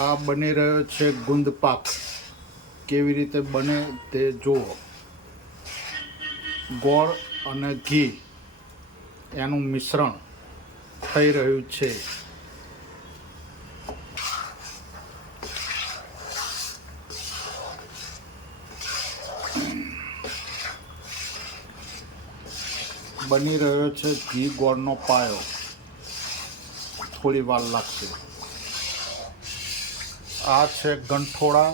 આ બની રહ્યો છે ગુંદ પાક. કેવી રીતે બને તે જુઓ. ગોળ અને ઘી એનું મિશ્રણ થઈ રહ્યું છે. બની રહ્યો છે ઘી ગોળનો પાયો. થોડી વાર લાગશે. આ છે ગંઠોડા,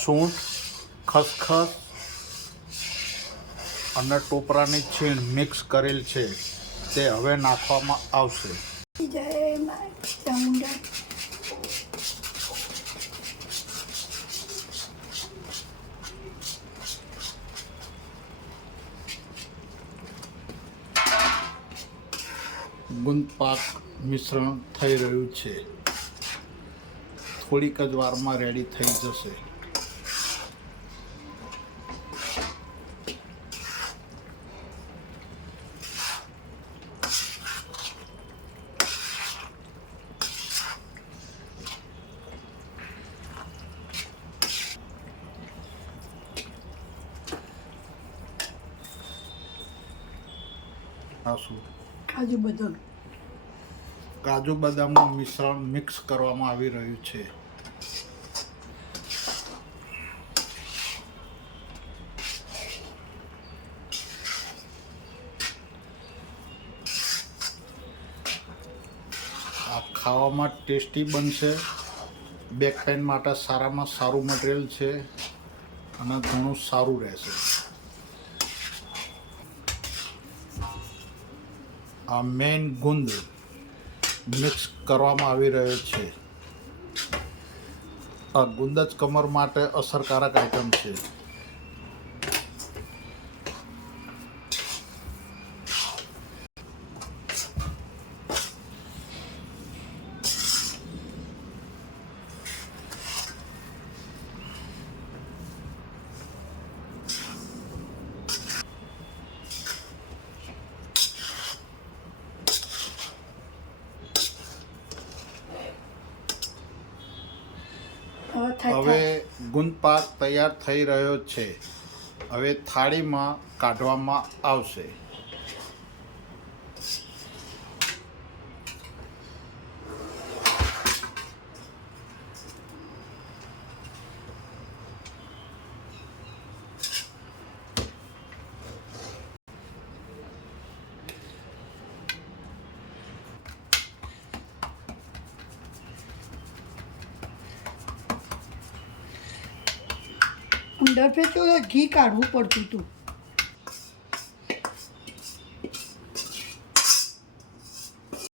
સૂંઠ, ખસખસ અને ટોપરાની છીણ મિક્સ કરેલ છે. તે હવે નાખવામાં આવશે. ગુંદ પાક મિશ્રણ થઈ રહ્યું છે. થોડીક જ વારમાં રેડી થઈ જશે. કાજુ બદામનું મિશ્રણ મિક્સ કરવામાં આવી રહ્યું છે. આ ખાવામાં ટેસ્ટી બનશે. બેક પેન માટે સારામાં સારું મટીરિયલ છે અને ઘણું સારું રહેશે. આ મેઇન ગુંદ મિક્સ કરવામાં આવી રહ્યો છે. આ ગુંદ જ કમર માટે અસરકારક આઈટમ છે. હવે ગુંદ પાક તૈયાર થઈ રહ્યો છે. હવે થાળીમાં કાઢવામાં આવશે. અંદર पे तो घी काढ़વું પડતું હતું.